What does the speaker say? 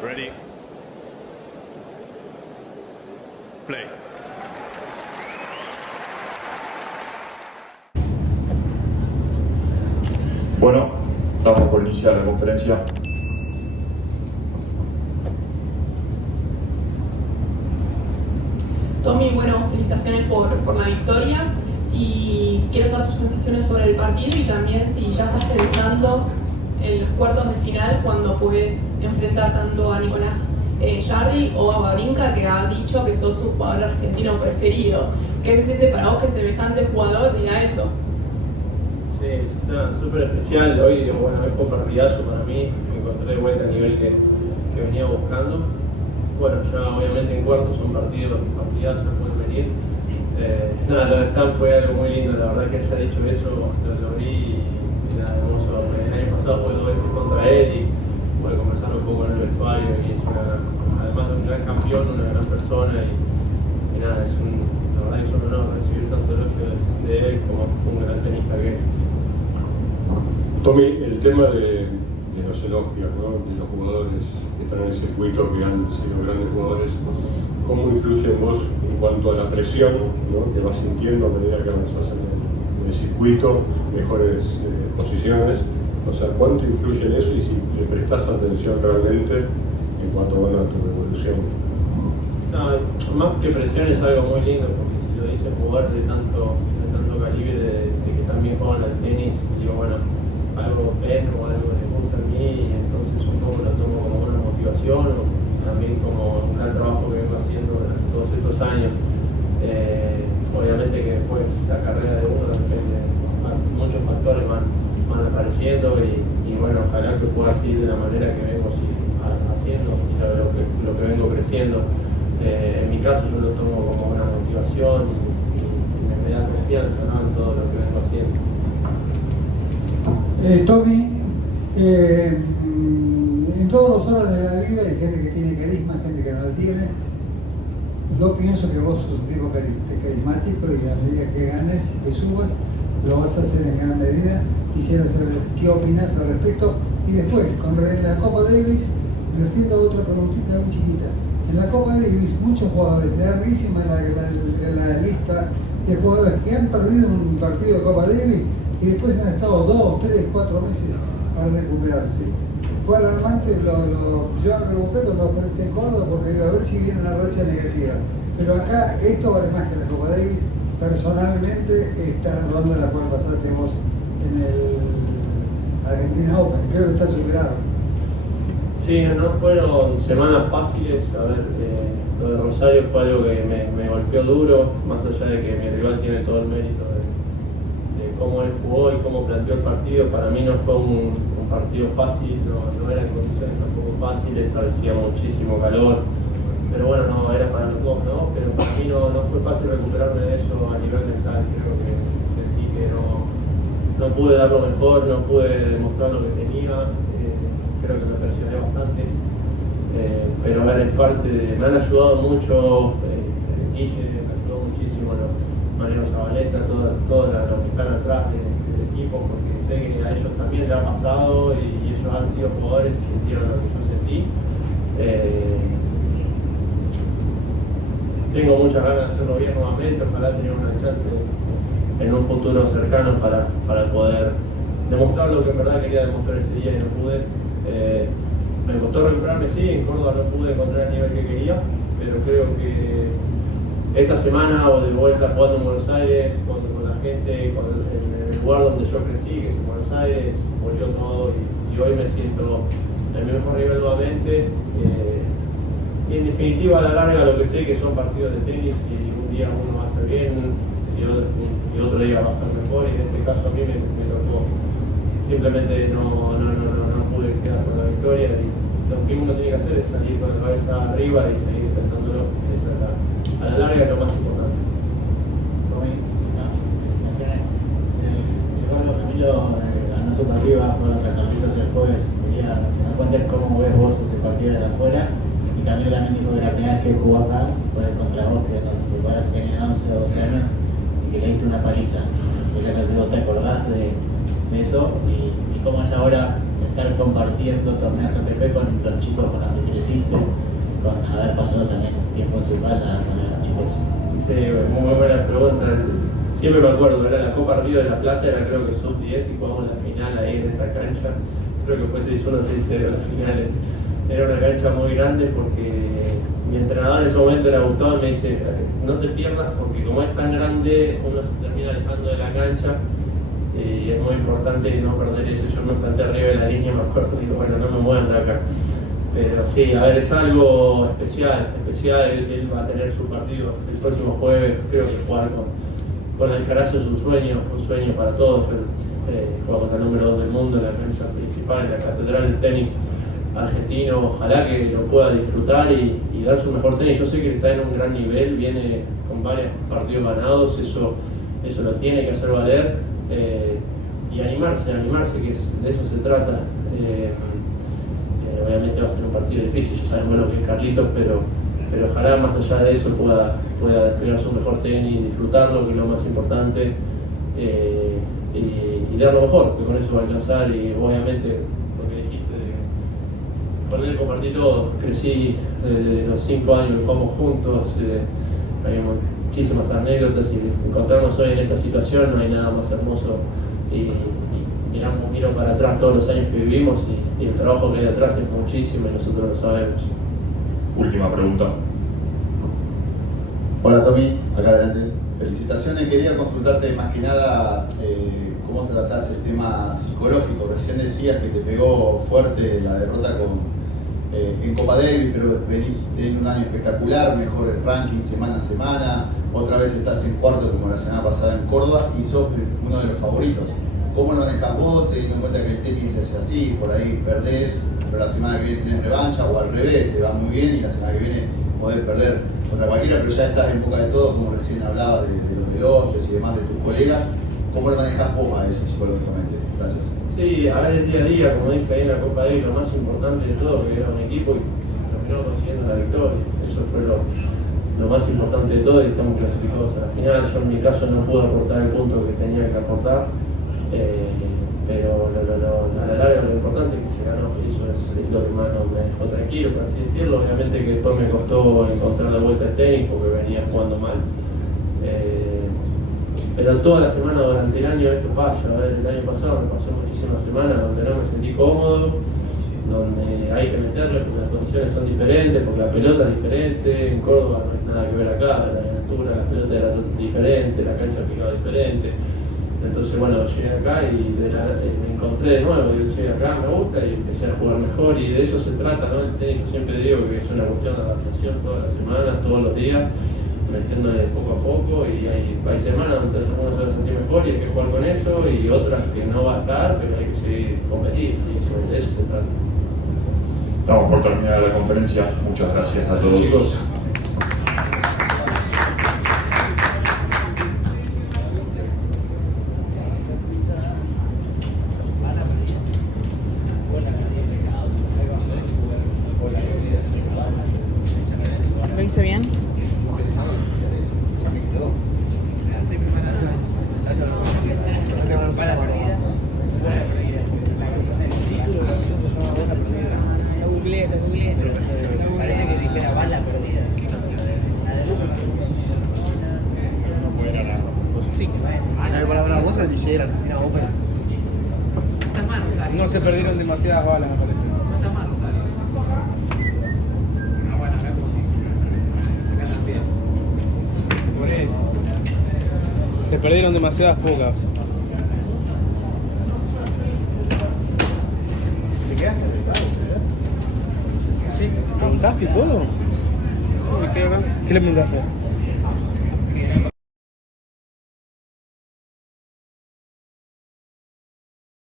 Ready. Play. Bueno, estamos por iniciar la conferencia. Tommy, bueno, felicitaciones por la victoria y quiero saber tus sensaciones sobre el partido y también si ya estás pensando en los cuartos de final cuando puedes enfrentar tanto a Nicolás Jarry o a Wawrinka, que ha dicho que sos su jugador argentino preferido. ¿Qué se siente para vos que semejante jugador diga eso? Sí, es súper especial. Hoy fue un partidazo para mí. Me encontré de vuelta al nivel que venía buscando. Bueno, ya obviamente en cuartos son partidazos, pueden venir. Lo de Stan fue algo muy lindo, la verdad que haya dicho eso, lo vi y nada, hermoso. El año pasado jugué 2 veces contra él y pude conversar un poco en el vestuario y es además de un gran campeón, una gran persona y nada, la verdad que es un honor recibir tanto elogio de él como un gran tenista que es. Tommy, el tema de los elogios, ¿no? De los jugadores que están en el circuito, que han sido grandes jugadores, ¿cómo influye en vos en cuanto a la presión, ¿no? Que vas sintiendo a medida que avanzás en el circuito, mejores posiciones? O sea, ¿cuánto influye en eso y si le prestás atención realmente en cuanto a tu evolución? No, más que presión es algo muy lindo, porque si lo dice jugador de tanto calibre, de que también juegan al tenis, digo, bueno, algo ven o algo les gusta a mí, y entonces un poco lo tomo como una motivación o también como un gran trabajo que vengo haciendo durante todos estos años. Obviamente que después la carrera de uno depende, muchos factores van apareciendo y bueno, ojalá que pueda seguir de la manera que vengo haciendo, ya lo que vengo creciendo. En mi caso yo lo tomo como una motivación y me da confianza, ¿no? En todo lo que vengo haciendo. Tommy, en todos los órdenes de la vida hay gente que tiene carisma, gente que no lo tiene. Yo pienso que vos sos un tipo carismático y a medida que ganes y que subas, lo vas a hacer en gran medida. Quisiera saber qué opinas al respecto. Y después, con la Copa Davis, me extiendo otra preguntita muy chiquita. En la Copa Davis, muchos jugadores, es larguísima la lista de jugadores que han perdido un partido de Copa Davis y después han estado 2, 3, 4 meses para recuperarse. Fue alarmante, yo me preocupé cuando poniste en Córdoba porque digo, a ver si viene una racha negativa. Pero acá esto vale más que la Copa Davis. Personalmente está rodando la cual pasaste vos en el Argentina Open. Creo que está superado. Sí, no fueron semanas fáciles. A ver, lo de Rosario fue algo que me golpeó duro, más allá de que mi rival tiene todo el mérito de cómo él jugó y cómo planteó el partido. Para mí no fue un partido fácil, no eran condiciones tampoco fáciles, hacía muchísimo calor, pero bueno, no era para los dos, ¿no? Pero para mí no fue fácil recuperarme de eso a nivel mental. Creo que sentí que no pude dar lo mejor, no pude demostrar lo que tenía. Creo que me presioné bastante, pero a ver, es parte me han ayudado mucho, Guille me ayudó muchísimo, Mariano Zabaleta, todos los que están atrás del equipo, porque sé que a ellos también le ha pasado y ellos han sido jugadores y sintieron lo que yo sentí. Tengo muchas ganas de hacerlo bien nuevamente, ojalá tener una chance en un futuro cercano para poder demostrar lo que en verdad quería demostrar ese día y no pude. Me costó recuperarme, sí, en Córdoba no pude encontrar el nivel que quería, pero creo que esta semana o de vuelta jugando en Buenos Aires, con la gente, en el lugar donde yo crecí, que es en Buenos Aires, volvió todo y hoy me siento en mi mejor nivel nuevamente. Y en definitiva, a la larga, lo que sé que son partidos de tenis y un día uno va a estar bien y otro día va a estar mejor, y en este caso a mí me tocó. Simplemente no pude quedar con la victoria y lo que uno tiene que hacer es salir con la cabeza arriba y seguir intentándolo. Esa es a la larga es lo más importante. Tommy, felicitaciones. Ricardo Camilo ganó su partido contra Carlitos el jueves. Quería que me cuentes cómo ves vos este partido de afuera. Y Camilo también dijo que la primera vez que jugó acá fue contra vos, que nos recuerdas que tenían 11 o 12 años y que le diste una paliza. Quería saber si vos te acordás de eso y cómo es ahora estar compartiendo torneos ATP con los chicos con los que crecí con haber pasado también tiempo en su casa con los chicos? Sí, muy buena pregunta. Siempre me acuerdo, era la Copa Río de la Plata, era creo que sub-10 y jugamos la final ahí en esa cancha. Creo que fue 6-1, 6-0 la final. Era una cancha muy grande porque mi entrenador en ese momento era Gustavo y me dice, no te pierdas porque como es tan grande uno se termina alejando de la cancha y es muy importante no perder eso. Yo me planté arriba de la línea, me acuerdo, y digo, bueno, no me muevan de acá. Pero sí, a ver, es algo especial. Él va a tener su partido el próximo jueves, creo que jugar con Alcaraz es un sueño para todos. Juega contra el número 2 del mundo en la cancha principal, en la catedral del tenis argentino. Ojalá que lo pueda disfrutar y dar su mejor tenis. Yo sé que está en un gran nivel, viene con varios partidos ganados, eso lo tiene que hacer valer y animarse, que de eso se trata. Obviamente va a ser un partido difícil, ya sabemos lo que es Carlitos, pero ojalá más allá de eso pueda desplegar su mejor tenis, disfrutarlo, que es lo más importante, y dar lo mejor, que con eso va a alcanzar. Y obviamente lo que dijiste, con él compartí todo, crecí desde los 5 años que jugamos juntos, hay muchísimas anécdotas y encontrarnos hoy en esta situación no hay nada más hermoso. Y miro para atrás todos los años que vivimos y el trabajo que hay atrás es muchísimo y nosotros lo sabemos. Última pregunta. Hola Tommy, acá adelante. Felicitaciones, quería consultarte más que nada cómo tratás el tema psicológico. Recién decías que te pegó fuerte la derrota en Copa Davis, pero venís teniendo un año espectacular, mejor el ranking semana a semana, otra vez estás en cuarto como la semana pasada en Córdoba y sos uno de los favoritos. ¿Cómo lo manejás vos, teniendo en cuenta que el tenis es así, por ahí perdés, pero la semana que viene tenés revancha, o al revés, te va muy bien y la semana que viene podés perder contra cualquiera, pero ya estás en boca de todos, como recién hablabas de los elogios y demás de tus colegas? ¿Cómo lo manejás vos a eso psicológicamente? Gracias. Sí, a ver, el día a día, como dije ahí en la Copa Davis, lo más importante de todo, que era un equipo y terminamos consiguiendo la victoria. Eso fue lo más importante de todo y estamos clasificados a la final. Yo en mi caso no pude aportar el punto que tenía que aportar. Pero a la larga lo importante es que se ganó y eso es lo que más me dejó tranquilo, por así decirlo. Obviamente que después me costó encontrar la vuelta al tenis porque venía jugando mal, pero toda la semana durante el año esto pasa. A ver, el año pasado me pasó muchísimas semanas donde no me sentí cómodo, donde hay que meterle porque las condiciones son diferentes, porque la pelota es diferente. En Córdoba no hay nada que ver acá, la altura, la pelota era diferente, la cancha picaba diferente. Entonces, bueno, llegué acá y me encontré de nuevo, yo llegué acá, me gusta y empecé a jugar mejor y de eso se trata, ¿no? El tenis, yo siempre digo que es una cuestión de adaptación todas las semanas, todos los días, metiéndole poco a poco y hay semanas donde uno se va a sentir mejor y hay que jugar con eso y otras que no va a estar, pero hay que seguir competiendo y de eso se trata. Damos por terminada la conferencia. Muchas gracias a todos. Chicos. ¿Lo hice bien? Lo googleé. Parece que dijera bala perdida. Sí. La voz es DJ, Argentina Ópera. No se perdieron demasiadas balas, me parece. No está mal, Rosario. Ah, bueno, acá sí. Acá está el pie. Por eso. Se perdieron demasiadas pocas. ¿Te quedaste? ¿Sí? ¿Preguntaste todo? ¿Qué le preguntaste?